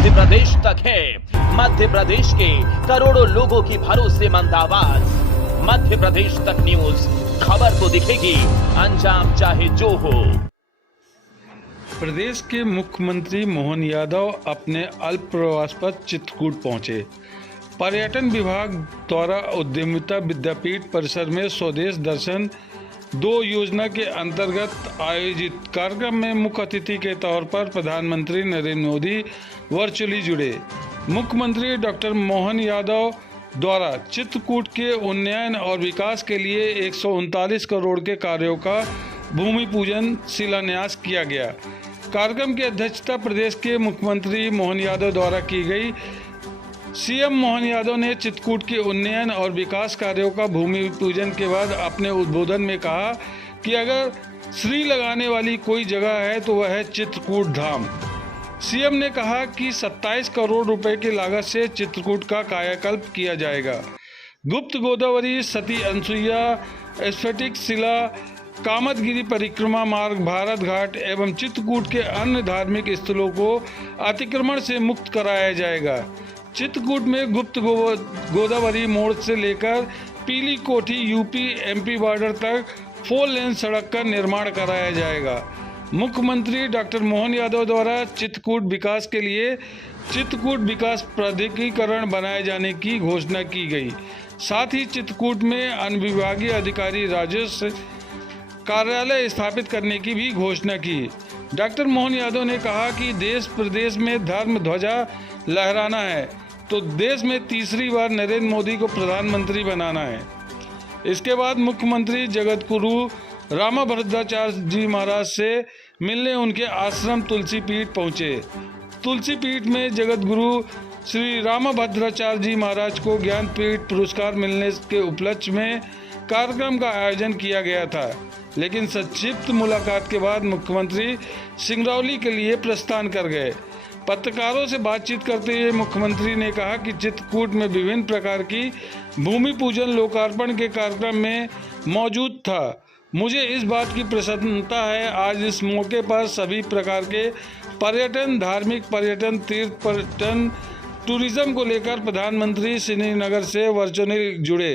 मध्य प्रदेश तक है। मध्य प्रदेश के करोड़ों लोगों की भरोसेमंद आवाज। मध्य प्रदेश तक न्यूज, खबर तो दिखेगी, अंजाम चाहे जो हो। प्रदेश के मुख्यमंत्री मोहन यादव अपने अल्प प्रवास पर चित्रकूट पहुंचे। पर्यटन विभाग द्वारा उद्यमिता विद्यापीठ परिसर में स्वदेश दर्शन 2 योजना के अंतर्गत आयोजित कार्यक्रम में मुख्य अतिथि के तौर पर प्रधानमंत्री नरेंद्र मोदी वर्चुअली जुड़े। मुख्यमंत्री डॉक्टर मोहन यादव द्वारा चित्रकूट के उन्नयन और विकास के लिए 139 करोड़ के कार्यों का भूमि पूजन शिलान्यास किया गया। कार्यक्रम की अध्यक्षता प्रदेश के मुख्यमंत्री मोहन यादव द्वारा की गई। सीएम मोहन यादव ने चित्रकूट के उन्नयन और विकास कार्यों का भूमि पूजन के बाद अपने उद्बोधन में कहा कि अगर श्री लगाने वाली कोई जगह है तो वह है चित्रकूट धाम। सीएम ने कहा कि 27 करोड़ रुपए की लागत से चित्रकूट का कायाकल्प किया जाएगा। गुप्त गोदावरी, सती अनसुईया, स्फटिक शिला, कामतगिरी परिक्रमा मार्ग, भारत घाट एवं चित्रकूट के अन्य धार्मिक स्थलों को अतिक्रमण से मुक्त कराया जाएगा। चित्रकूट में गुप्त गोदावरी मोड़ से लेकर पीली कोठी यूपी एमपी बॉर्डर तक 4 लेन सड़क का निर्माण कराया जाएगा। मुख्यमंत्री डॉक्टर मोहन यादव द्वारा चित्रकूट विकास के लिए चित्रकूट विकास प्राधिकरण बनाए जाने की घोषणा की गई। साथ ही चित्रकूट में अनुविभागीय अधिकारी राजस्व कार्यालय स्थापित करने की भी घोषणा की। डॉक्टर मोहन यादव ने कहा कि देश प्रदेश में धर्म ध्वजा लहराना है तो देश में तीसरी बार नरेंद्र मोदी को प्रधानमंत्री बनाना है। इसके बाद मुख्यमंत्री जगत गुरु रामभद्राचार्य जी महाराज से मिलने उनके आश्रम तुलसी पीठ पहुंचे। तुलसी पीठ में जगत गुरु श्री रामभद्राचार्य जी महाराज को ज्ञानपीठ पुरस्कार मिलने के उपलक्ष्य में कार्यक्रम का आयोजन किया गया था, लेकिन संक्षिप्त मुलाकात के बाद मुख्यमंत्री सिंगरौली के लिए प्रस्थान कर गए। पत्रकारों से बातचीत करते हुए मुख्यमंत्री ने कहा कि चित्रकूट में विभिन्न प्रकार की भूमि पूजन लोकार्पण के कार्यक्रम में मौजूद था। मुझे इस बात की प्रसन्नता है आज इस मौके पर सभी प्रकार के पर्यटन, धार्मिक पर्यटन, तीर्थ पर्यटन, टूरिज्म को लेकर प्रधानमंत्री श्रीनगर से वर्चुअली जुड़े।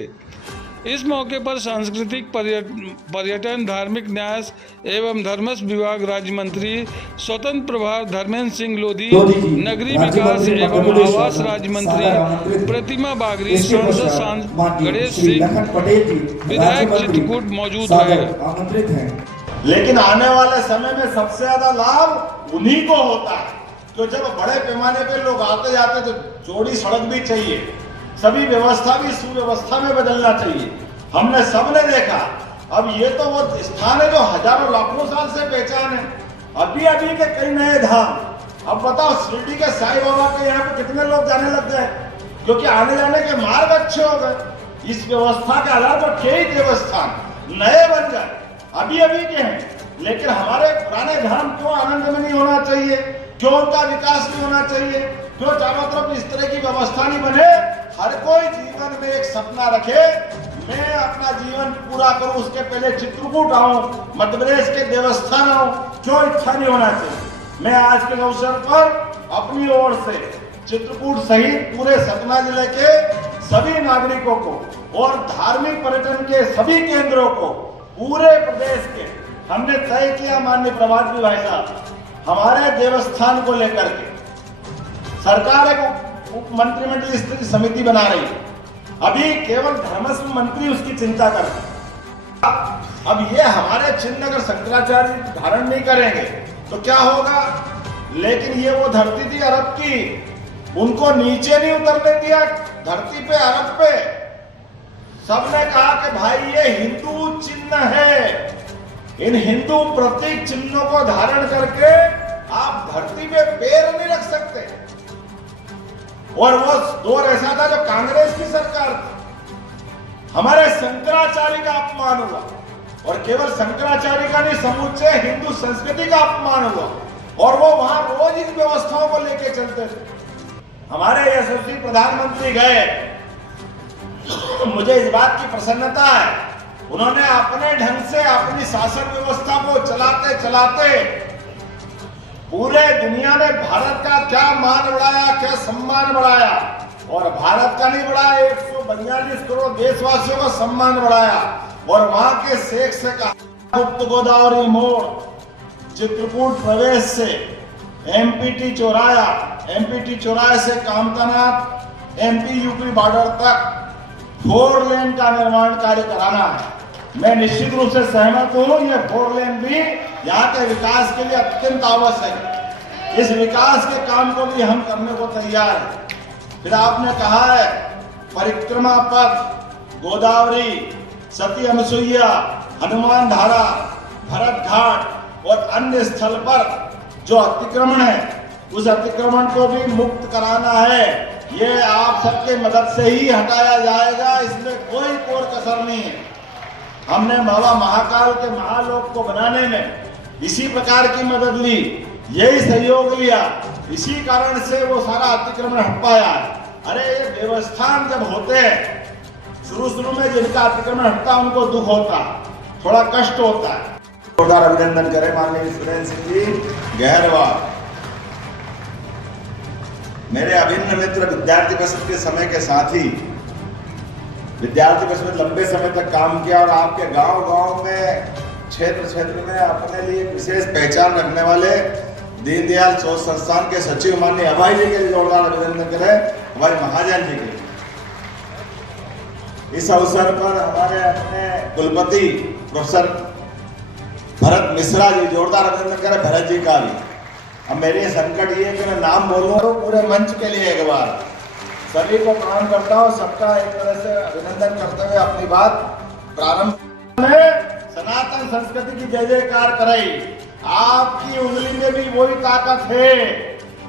इस मौके पर सांस्कृतिक पर्यटन, धार्मिक न्यास एवं धर्मस्व विभाग राज्य मंत्री स्वतंत्र प्रभार धर्मेंद्र सिंह लोधी, नगरीय विकास एवं आवास राज्य मंत्री प्रतिमा बागरी, सांसद गणेश सिंह, विधायक चित्रकूट मौजूद है। लेकिन आने वाले समय में सबसे ज्यादा लाभ उन्हीं को होता है, तो जब बड़े पैमाने पे लोग आते जाते तो चौड़ी सड़क भी चाहिए, सभी व्यवस्था भी सुव्यवस्था में बदलना चाहिए। हमने सबने देखा, अब ये तो वो स्थान है जो हजारों लाखों साल से पहचान है। अभी के कई नए धाम, अब बताओ शिरडी के साईं बाबा के यहाँ पे कितने लोग जाने लग गए, क्योंकि आने जाने के मार्ग अच्छे हो गए। इस व्यवस्था के आधार पर कई देवस्थान नए बन गए, अभी के हैं, लेकिन हमारे पुराने धाम क्यों आनंद में नहीं होना चाहिए, क्यों उनका विकास नहीं होना चाहिए, क्यों चारों तरफ इस तरह की व्यवस्था नहीं बने। हर कोई जीवन में एक सपना रखे, मैं अपना जीवन पूरा करूं, उसके पहले चित्रकूट आऊं, मध्य प्रदेश के देवस्थान आऊं, क्यों इच्छा नहीं होना चाहिए। मैं आज के अवसर पर अपनी ओर से चित्रकूट सहित पूरे सतना जिले के सभी नागरिकों को और धार्मिक पर्यटन के सभी केंद्रों को पूरे प्रदेश के हमने तय किया। माननीय प्रभात भाई साहब, हमारे देवस्थान को लेकर के सरकार एक मंत्रिमंडलीय स्तरीय समिति बना रही है। अभी केवल धर्मस्व मंत्री उसकी चिंता कर रहे हैं। अब ये हमारे चिन्ह अगर शंकराचार्य धारण नहीं करेंगे तो क्या होगा। लेकिन ये वो धरती थी अरब की, उनको नीचे नहीं उतरने दिया धरती पे, अरब पे। सबने कहा कि भाई ये हिंदू चिन्ह है, इन हिंदू प्रतीक चिन्हों को धारण करके आप धरती पे पैर नहीं रख सकते। और वो दौर ऐसा था जब कांग्रेस की सरकार थी, हमारे शंकराचार्य का अपमान हुआ, और केवल शंकराचार्य का नहीं, समूचे हिंदू संस्कृति का अपमान हुआ, और वो वहां रोज इन व्यवस्थाओं को लेके चलते थे। हमारे यशस्वी प्रधानमंत्री गए, मुझे इस बात की प्रसन्नता है, उन्होंने अपने ढंग से अपनी शासन व्यवस्था को चलाते चलाते पूरे दुनिया में भारत का क्या मान बढ़ाया, क्या सम्मान बढ़ाया, और भारत का नहीं बढ़ाया, 142 करोड़ देशवासियों का सम्मान बढ़ाया। और वहां के शेख से कहा गुप्त गोदावरी मोड़ चित्रकूट प्रवेश से एमपीटी चौराहे से कामतानाथ एमपी यूपी बॉर्डर तक 4 लेन का निर्माण कार्य कराना है। मैं निश्चित रूप से सहमत हूं, ये 4 लेन भी यहाँ के विकास के लिए अत्यंत आवश्यक है। इस विकास के काम को भी हम करने को तैयार हैं। फिर आपने कहा है परिक्रमा पथ, गोदावरी, सती अनुसुईया, हनुमान धारा, भरत घाट और अन्य स्थल पर जो अतिक्रमण है उस अतिक्रमण को भी मुक्त कराना है। ये आप सबके मदद से ही हटाया जाएगा, इसमें कोई कोर कसर नहीं है। हमने बाबा महाकाल के महालोक को बनाने में इसी प्रकार की मदद ली, यही सहयोग लिया, इसी कारण से वो सारा अतिक्रमण हट पाया। अरे ये देवस्थान जब होते हैं, शुरू में जिनका अतिक्रमण हटता उनको दुख होता, थोड़ा कष्ट होता है। जोरदार अभिनंदन करें माननीय सुरेंद्र सिंह जी गहरवाल, मेरे अभिन्न मित्र विद्यार्थी परिषद के समय के साथी, विद्यार्थी परिषद में लंबे समय तक काम किया और आपके गांव में क्षेत्र में अपने लिए विशेष पहचान रखने वाले दीनदयाल शोध संस्थान के सचिव माननीय अभय जी के लिए जोरदार अभिनंदन करें, अभय महाजन जी के। इस अवसर पर हमारे अपने कुलपति प्रोफेसर भरत मिश्रा जी, जोरदार अभिनंदन करें भरत जी का भी। अब मेरे संकट ये कि मैं नाम बोलूं तो पूरे मंच के लिए एक बार सभी को प्रणाम करता हूं, सबका एक तरह से अभिनंदन करते हुए अपनी बात प्रारंभ में सनातन संस्कृति की जय जयकार कराई। आपकी उंगली में भी वही ताकत है।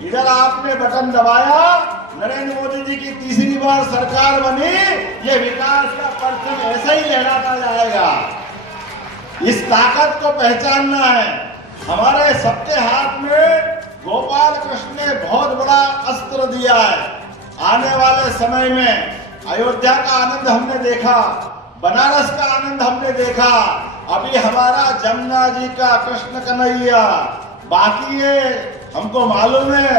इधर आपने बटन दबाया, नरेंद्र मोदी जी की तीसरी बार सरकार बनी, ये विकास का परचम ऐसा ही लहराता जाएगा। इस ताकत को पहचानना है। हमारे सबके हाथ में गोपाल कृष्ण ने बहुत बड़ा अस्त्र दिया है। आने वाले समय में अयोध्या का आनंद हमने देखा, बनारस का आनंद हमने देखा, अभी हमारा जमुना जी का कृष्ण कन्हैया बाकी है। हमको मालूम है,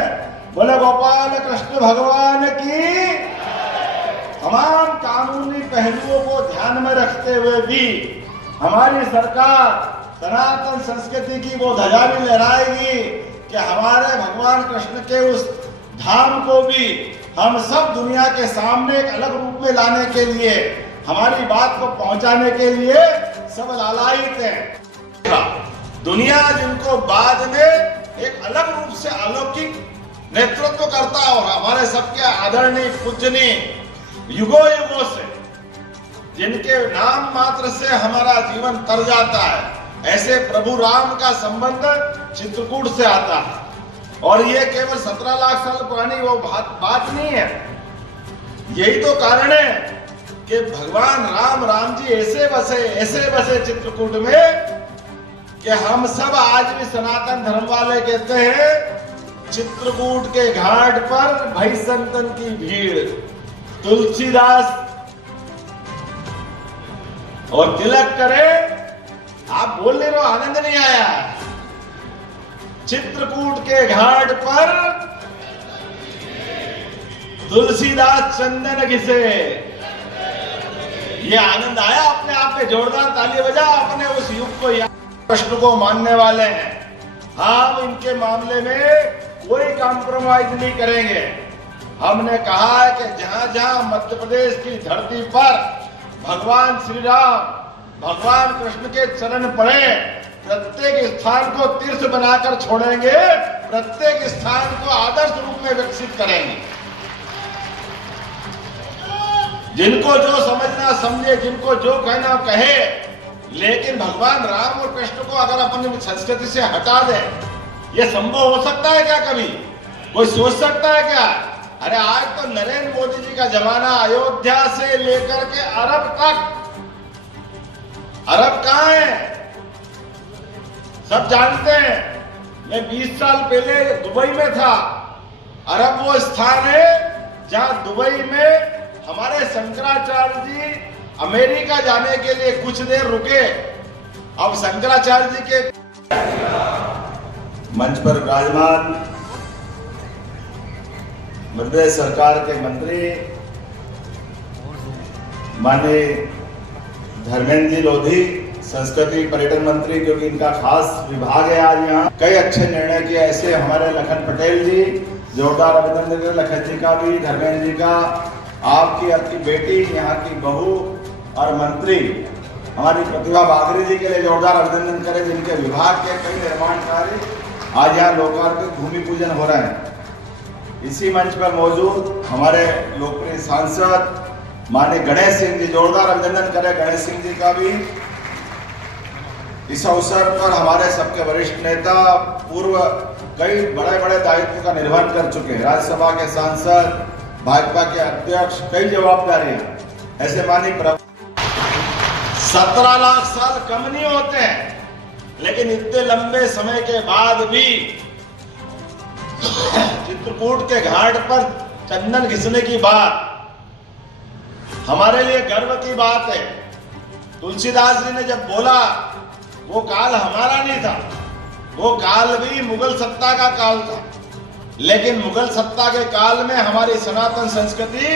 बोले गोपाल कृष्ण भगवान की। तमाम कानूनी पहलुओं को ध्यान में रखते हुए भी हमारी सरकार सनातन संस्कृति की वो ध्वजा भी लहराएगी कि हमारे भगवान कृष्ण के उस धाम को भी हम सब दुनिया के सामने एक अलग रूप में लाने के लिए, हमारी बात को पहुंचाने के लिए सब लालायित हैं। दुनिया जिनको बाद में एक अलग रूप से अलौकिक नेतृत्व करता और हमारे सबके आदरणीय पूजनीय युगों से, जिनके नाम मात्र से हमारा जीवन तर जाता है, ऐसे प्रभु राम का संबंध चित्रकूट से आता है। और ये केवल 17 लाख साल पुरानी वो बात नहीं है। यही तो कारण है कि भगवान राम जी ऐसे बसे चित्रकूट में कि हम सब आज भी सनातन धर्म वाले कहते हैं चित्रकूट के घाट पर भई संतन की भीड़, तुलसीदास और तिलक करे। आप बोल ले रहे हो, आनंद नहीं आया। चित्रकूट के घाट पर तुलसीदास चंदन घिसे, ये आनंद आया अपने आप में। जोरदार ताली बजा। अपने उस युग को याद, कृष्ण को मानने वाले हैं हम, इनके मामले में कोई कॉम्प्रोमाइज नहीं करेंगे। हमने कहा है कि जहां जहां मध्य प्रदेश की धरती पर भगवान श्री राम, भगवान कृष्ण के चरण पड़े, प्रत्येक स्थान को तीर्थ बनाकर छोड़ेंगे, प्रत्येक स्थान को आदर्श रूप में विकसित करेंगे। जिनको जो समझना समझे, जिनको जो कहना कहे, लेकिन भगवान राम और कृष्ण को अगर अपनी संस्कृति से हटा दे, ये संभव हो सकता है क्या? कभी कोई सोच सकता है क्या? अरे आज तो नरेंद्र मोदी जी का जमाना, अयोध्या से लेकर के अरब तक। अरब कहाँ है सब जानते हैं। मैं 20 साल पहले दुबई में था। अरब वो स्थान है जहां दुबई में हमारे शंकराचार्य जी अमेरिका जाने के लिए कुछ देर रुके। अब शंकराचार्य जी के मंच पर विराजमान मध्य प्रदेश सरकार के मंत्री माननीय धर्मेंद्र जी लोधी, संस्कृति पर्यटन मंत्री, क्योंकि इनका खास विभाग है आज यहाँ, कई अच्छे निर्णय किए। ऐसे हमारे लखन पटेल जी, जोरदार अभिनंदन करें लखन जी का भी, धर्मेंद्र जी का, आपकी बेटी, यहाँ की बहू और मंत्री हमारी प्रतिभा बागरी जी के लिए जोरदार अभिनंदन करें, जिनके विभाग के कई निर्माण कार्य आज यहाँ लोकार्पित भूमि पूजन हो रहे हैं। इसी मंच पर मौजूद हमारे लोकप्रिय सांसद माननीय गणेश सिंह जी, जोरदार अभिनंदन करें गणेश सिंह जी का भी। इस अवसर पर हमारे सबके वरिष्ठ नेता, पूर्व कई बड़े बड़े दायित्व का निर्वहन कर चुके हैं, राज्यसभा के सांसद, भाजपा के अध्यक्ष, कई जवाबदारियां, ऐसे माननीय 17 लाख साल कम नहीं होते हैं, लेकिन इतने लंबे समय के बाद भी चित्रकूट के घाट पर चंदन घिसने की बात हमारे लिए गर्व की बात है। तुलसीदास जी ने जब बोला, वो काल हमारा नहीं था, वो काल भी मुगल सत्ता का काल था, लेकिन मुगल सत्ता के काल में हमारी सनातन संस्कृति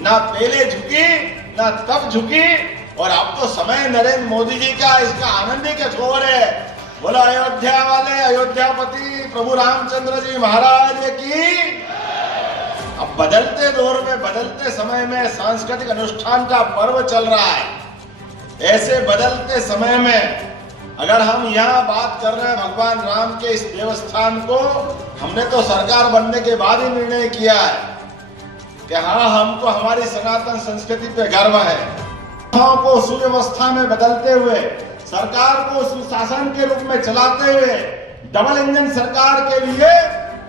ना पहले झुकी ना तब झुकी, और अब तो समय नरेंद्र मोदी जी का, इसका आनंद ही कुछ और है। बोला अयोध्या वाले अयोध्यापति प्रभु रामचंद्र जी महाराज की। अब बदलते दौर में, बदलते समय में सांस्कृतिक अनुष्ठान का पर्व चल रहा है। ऐसे बदलते समय में अगर हम यहाँ बात कर रहे हैं भगवान राम के इस देवस्थान को, हमने तो सरकार बनने के बाद ही निर्णय किया है कि हाँ, हमको हमारी सनातन संस्कृति पे गर्व है। को सुव्यवस्था में बदलते हुए, सरकार को सुशासन के रूप में चलाते हुए, डबल इंजन सरकार के लिए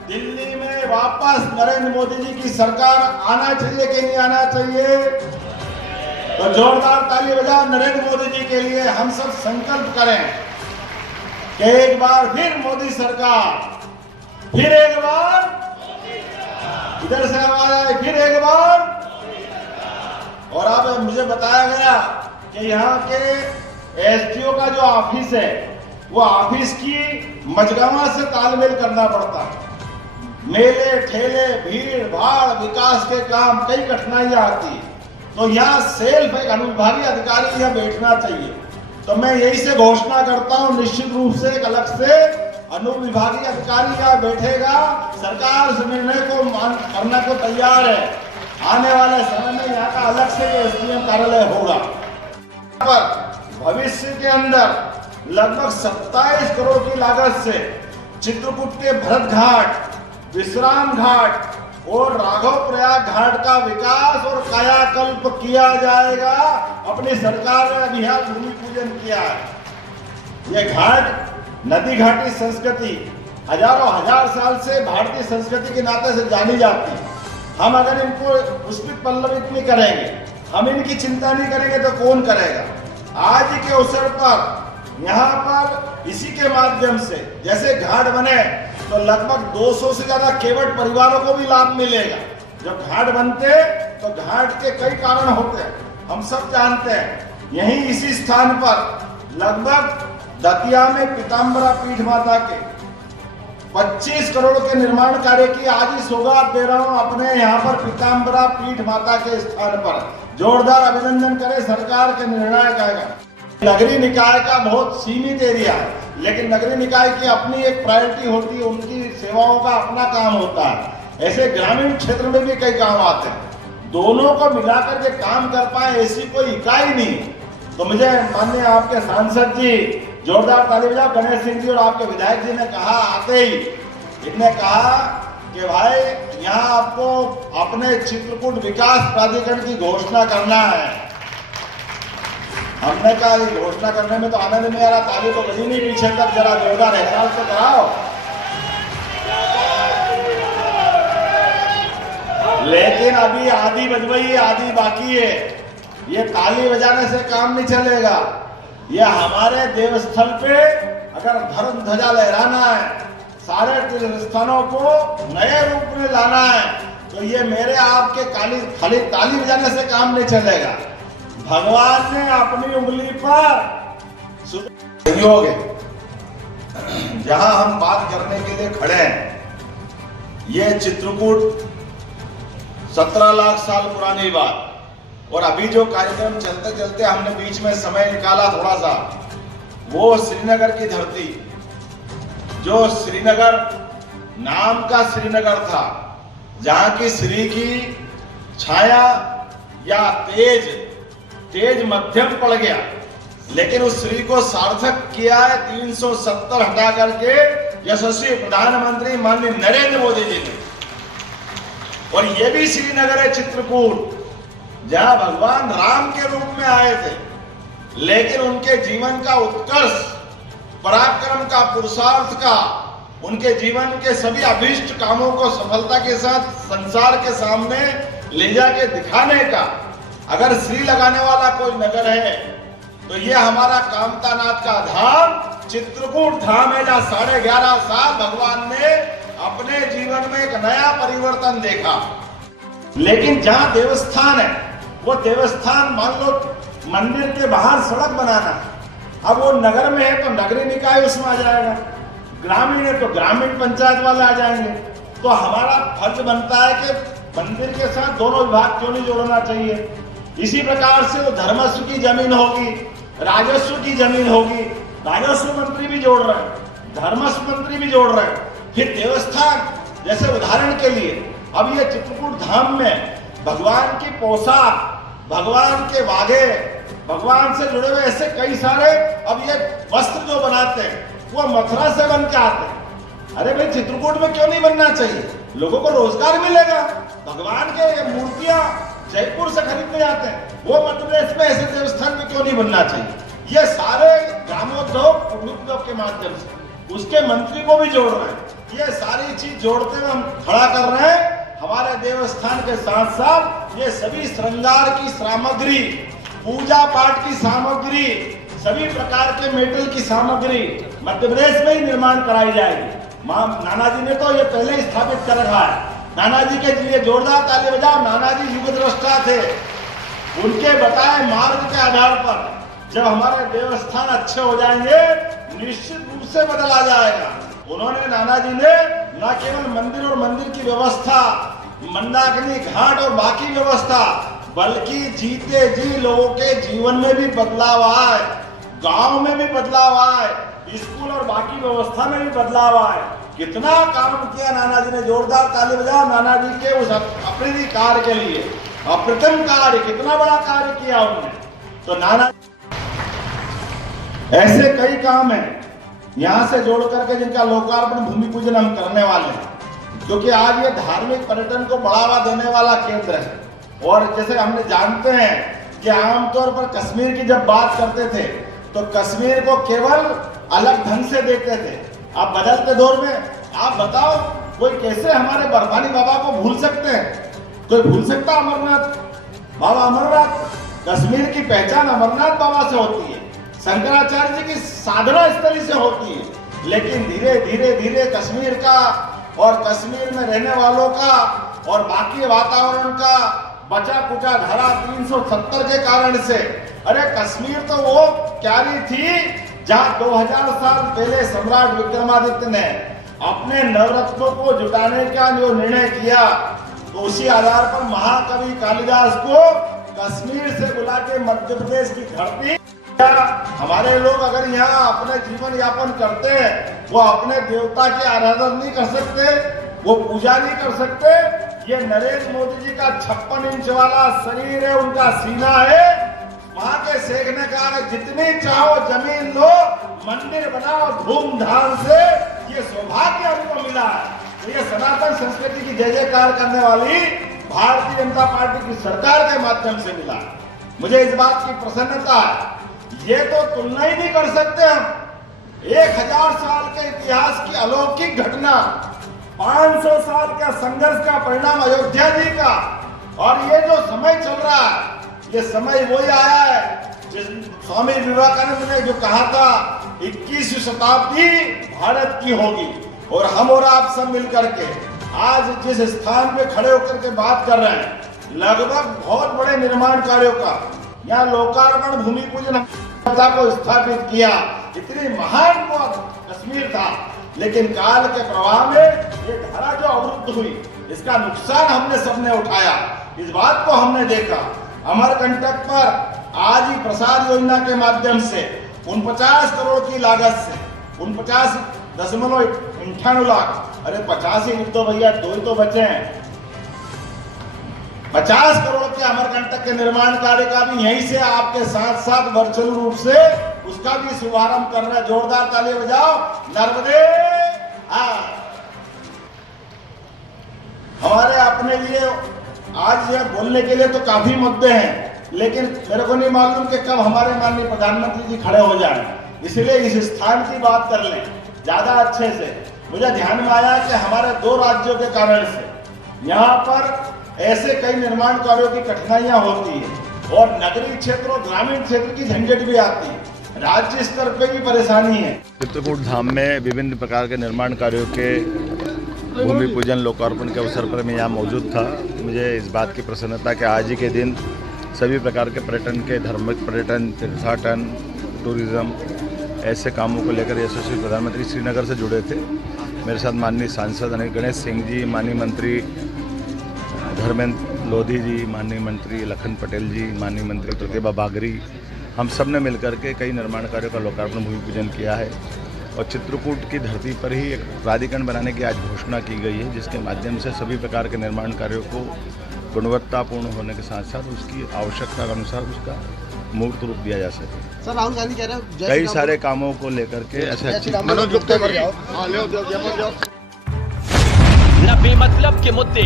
दिल्ली में वापस नरेंद्र मोदी जी की सरकार आना चाहिए कि नहीं आना चाहिए? तो जोरदार ताली बजाओ नरेंद्र मोदी जी के लिए। हम सब संकल्प करें कि एक बार फिर मोदी सरकार, फिर एक बार, इधर से आवाज आए, फिर एक बार। और अब मुझे बताया गया कि यहाँ के एसडीओ का जो ऑफिस है, वो ऑफिस की मजगवा से तालमेल करना पड़ता है। मेले ठेले, भीड़ भाड़, विकास के काम, कई कठिनाइयां आती, तो यहाँ सेल्फ एक अनुविभागीय अधिकारी यहाँ बैठना चाहिए। तो मैं यही से घोषणा करता हूँ, निश्चित रूप से एक अलग से अनुविभागीय अधिकारी यहाँ बैठेगा। सरकार इस निर्णय को करने को तैयार है। आने वाले समय में यहाँ का अलग से एसडीएम कार्यालय होगा। पर भविष्य के अंदर लगभग 27 करोड़ की लागत से चित्रकूट के भरत घाट, विश्राम घाट और राघव प्रयाग घाट का विकास और कायाकल्प किया जाएगा। अपनी सरकार ने अभियान भूमि पूजन किया है। ये घाट नदी घाटी संस्कृति हजारों हजार साल से भारतीय संस्कृति के नाते से जानी जाती है। हम अगर इनको पुष्पित पल्लवित नहीं करेंगे, हम इनकी चिंता नहीं करेंगे, तो कौन करेगा? आज के अवसर पर यहाँ पर इसी के माध्यम से जैसे घाट बने तो लगभग 200 से ज्यादा केवट परिवारों को भी लाभ मिलेगा। जब घाट बनते तो घाट के कई कारण होते हैं, हम सब जानते हैं। यहीं इसी स्थान पर लगभग दतिया में पीताम्बरा पीठ माता के 25 करोड़ के निर्माण कार्य की आज ही सौगात दे रहा हूं अपने यहाँ पर पीताम्बरा पीठ माता के स्थान पर। जोरदार अभिनंदन करें सरकार के निर्णय का। नगरीय निकाय का बहुत सीमित एरिया है, लेकिन नगरीय निकाय की अपनी एक प्रायोरिटी होती है, उनकी सेवाओं का अपना काम होता है। ऐसे ग्रामीण क्षेत्र में भी कई काम आते हैं, दोनों को मिलाकर के काम कर पाए ऐसी कोई इकाई नहीं। तो मुझे माननीय आपके सांसद जी, जोरदार ताली बजाओ, गणेश सिंह जी और आपके विधायक जी ने कहा आते ही, इन्होंने कहा कि भाई यहाँ आपको अपने चित्रकूट विकास प्राधिकरण की घोषणा करना है। हमने कहा ये घोषणा करने में तो आनंद नहीं आ रहा, ताली तो बजी नहीं पीछे तक, जरा जोरदार एहसास तो कराओ। लेकिन अभी आधी बजवाई है, आधी बाकी है। ये ताली बजाने से काम नहीं चलेगा। ये हमारे देवस्थल पे अगर धर्म ध्वजा लहराना है, सारे तीर्थ स्थानों को नए रूप में लाना है, तो ये मेरे आपके खाली ताली बजाने से काम नहीं चलेगा। भगवान ने अपनी उंगली पर सहयोग है। जहां हम बात करने के लिए खड़े हैं, ये चित्रकूट 17 लाख साल पुरानी बात। और अभी जो कार्यक्रम चलते चलते हमने बीच में समय निकाला थोड़ा सा, वो श्रीनगर की धरती, जो श्रीनगर नाम का श्रीनगर था, जहां की श्री की छाया या तेज मध्यम पड़ गया, लेकिन उस श्री को सार्थक किया है 370 हटा करके यशस्वी प्रधानमंत्री माननीय नरेंद्र मोदी जी ने। और ये भी श्रीनगर है चित्रकूट, जहां भगवान राम के रूप में आए थे, लेकिन उनके जीवन का उत्कर्ष, पराक्रम का, पुरुषार्थ का, उनके जीवन के सभी अभीष्ट कामों को सफलता के साथ संसार के सामने ले जाके दिखाने का अगर श्री लगाने वाला कोई नगर है तो ये हमारा कामतानाथ का धाम चित्रकूट धाम है, जहां 11.5 साल भगवान ने अपने जीवन में एक नया परिवर्तन देखा। लेकिन जहां देवस्थान है, वो देवस्थान मान लो मंदिर के बाहर सड़क बनाना, अब वो नगर में है तो नगरीय निकाय उसमें आ जाएगा, ग्रामीण है तो ग्रामीण पंचायत वाले आ जाएंगे। तो हमारा फर्ज बनता है कि मंदिर के साथ दोनों विभाग क्यों नहीं जोड़ना चाहिए। इसी प्रकार से वो धर्मस्व की जमीन होगी, राजस्व की जमीन होगी, राजस्व मंत्री भी जोड़ रहे हैं, धर्मस्व मंत्री भी जोड़ रहे हैं। फिर देवस्थान, जैसे उदाहरण के लिए अब ये चित्रकूट धाम में भगवान की पोशाक, भगवान के वाघे, भगवान से जुड़े हुए ऐसे कई सारे, अब ये वस्त्र जो बनाते हैं वो मथुरा से बन के आते हैं। अरे भाई चित्रकूट में क्यों नहीं बनना चाहिए, लोगों को रोजगार मिलेगा। भगवान के ये मूर्तियां जयपुर से खरीदने आते हैं, वो मध्य प्रदेश में ऐसे देवस्थान में क्यों नहीं बनना चाहिए। ये सारे ग्रामोद्योग, कुटीरोद्योग के माध्यम से उसके मंत्री को भी जोड़ रहे हैं। ये सारी चीज जोड़ते हुए हम खड़ा कर रहे हैं। हमारे देवस्थान के साथ साथ ये सभी श्रृंगार की सामग्री, पूजा पाठ की सामग्री, सभी प्रकार के मेटल की सामग्री मध्य प्रदेश में ही निर्माण कराई जाएगी। नाना जी ने तो ये पहले ही स्थापित कर रखा है। नाना जी के लिए जोरदार ताली बजाओ। नाना जी युग द्रष्टा थे, उनके बताए मार्ग के आधार पर जब हमारे देवस्थान अच्छे हो जाएंगे निश्चित रूप से बदला जाएगा। उन्होंने, नाना जी ने न केवल मंदिर और मंदिर की व्यवस्था, मंदाकिनी घाट और बाकी व्यवस्था, बल्कि जीते जी लोगों के जीवन में भी बदलाव आए, गांव में भी बदलाव आए, स्कूल और बाकी व्यवस्था में भी बदलाव आए। कितना काम किया नाना जी ने, जोरदार ताली बजाओ नाना जी के उस अप्रतिम कार्य के लिए। अप्रतिम कार्य, कितना बड़ा कार्य किया उन्होंने। तो नाना ऐसे कई काम हैं यहां से जोड़ करके जिनका लोकार्पण, भूमि पूजन हम करने वाले हैं, क्योंकि आज ये धार्मिक पर्यटन को बढ़ावा देने वाला केंद्र है। और जैसे हमने जानते हैं कि आमतौर पर कश्मीर की जब बात करते थे तो कश्मीर को केवल अलग ढंग से देखते थे। अब बदलते दौर में आप बताओ, कोई कैसे हमारे बर्फानी बाबा को भूल सकते हैं? कोई भूल सकता अमरनाथ बाबा? अमरनाथ, कश्मीर की पहचान अमरनाथ बाबा से होती है, शंकराचार्य जी की साधना स्थली से होती है। लेकिन धीरे धीरे धीरे कश्मीर का और कश्मीर में रहने वालों का और बाकी वातावरण का बचा कुचा धारा 370 के कारण से, अरे कश्मीर तो वो क्यारी थी जहां 2000 साल पहले सम्राट विक्रमादित्य ने अपने नवरत्नों को जुटाने का जो निर्णय किया, तो उसी आधार पर महाकवि कालिदास को कश्मीर से बुला के मध्य प्रदेश की धरती। हमारे लोग अगर यहाँ अपने जीवन यापन करते हैं, वो अपने देवता की आराधना नहीं कर सकते, वो पूजा नहीं कर सकते। ये नरेंद्र मोदी जी का 56 इंच वाला शरीर है, उनका सीना है, वहां के सेकने का जितनी चाहो जमीन लो, मंदिर बनाओ धूमधाम से। ये सौभाग्य हमको मिला है। तो ये सनातन संस्कृति की जय जयकार करने वाली भारतीय जनता पार्टी की सरकार के माध्यम से मिला। मुझे इस बात की प्रसन्नता है। ये तो तुलना ही नहीं कर सकते हम। 1000 साल के इतिहास की अलौकिक घटना, 500 साल का संघर्ष का परिणाम अयोध्या जी का, और ये जो समय चल रहा है, ये समय वही आया है जिस स्वामी विवेकानंद ने जो कहा था 21वीं शताब्दी भारत की होगी। और हम और आप सब मिलकर के आज जिस स्थान पे खड़े होकर के बात कर रहे हैं, लगभग बहुत बड़े निर्माण कार्यों का यहाँ लोकार्पण, भूमि पूजन को स्थापित किया। इतनी महान वो कश्मीर था, लेकिन काल के प्रवाह में ये धारा जो अवरुद्ध हुई, इसका नुकसान हमने सबने उठाया। इस बात को हमने देखा। अमरकंटक पर आज ही प्रसाद योजना के माध्यम से 49 करोड़ की लागत से 49.98 लाख, अरे 50 ही तो भैया, 2 ही तो बचे हैं। 50 करोड़ के अमरकंटक के निर्माण कार्य का भी यहीं से आपके साथ साथ वर्चुअल रूप से उसका भी शुभारंभ कर रहे हैं। जोरदार ताली बजाओ। नर्मदे। हमारे अपने लिए आज यह बोलने के लिए तो काफी मुद्दे हैं, लेकिन मेरे को नहीं मालूम कि कब हमारे माननीय प्रधानमंत्री जी खड़े हो जाएं, इसलिए इस स्थान की बात कर लें ज्यादा अच्छे से। मुझे ध्यान में आया कि हमारे 2 राज्यों के कारण से यहाँ पर ऐसे कई निर्माण कार्यों की कठिनाइयां होती है और नगरीय क्षेत्र और ग्रामीण क्षेत्र की झंझट भी आती है, राज्य स्तर पे भी परेशानी है। चित्रकूट धाम में विभिन्न प्रकार के निर्माण कार्यों के भूमि पूजन लोकार्पण के अवसर पर मैं यहाँ मौजूद था। मुझे इस बात की प्रसन्नता कि आज ही के दिन सभी प्रकार के पर्यटन के धार्मिक पर्यटन, तीर्थाटन, टूरिज्म ऐसे कामों को लेकर यशस्वी प्रधानमंत्री श्रीनगर से जुड़े थे। मेरे साथ माननीय सांसद अनिल गणेश सिंह जी, माननीय मंत्री धर्मेंद्र लोधी जी, माननीय मंत्री लखन पटेल जी, माननीय मंत्री प्रतिभा बागरी, हम सब ने मिलकर के कई निर्माण कार्यों का लोकार्पण भूमि पूजन किया है और चित्रकूट की धरती पर ही एक प्राधिकरण बनाने की आज घोषणा की गई है, जिसके माध्यम से सभी प्रकार के निर्माण कार्यों को गुणवत्तापूर्ण होने के साथ साथ उसकी आवश्यकता के अनुसार उसका मूर्त रूप दिया जा सके। सर राहुल गांधी कह रहे हैं कई सारे कामों को लेकर के ऐसे न बेमतलब के मुद्दे,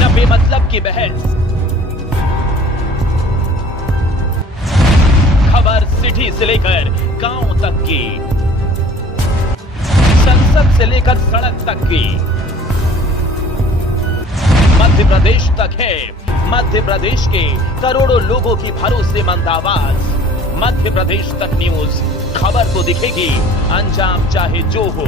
न बेमतलब की बहस, खबर सिटी से लेकर गांव तक की, संसद से लेकर सड़क तक की, मध्य प्रदेश तक है मध्य प्रदेश के करोड़ों लोगों की भरोसेमंद आवाज। मध्य प्रदेश तक न्यूज, खबर तो दिखेगी, अंजाम चाहे जो हो।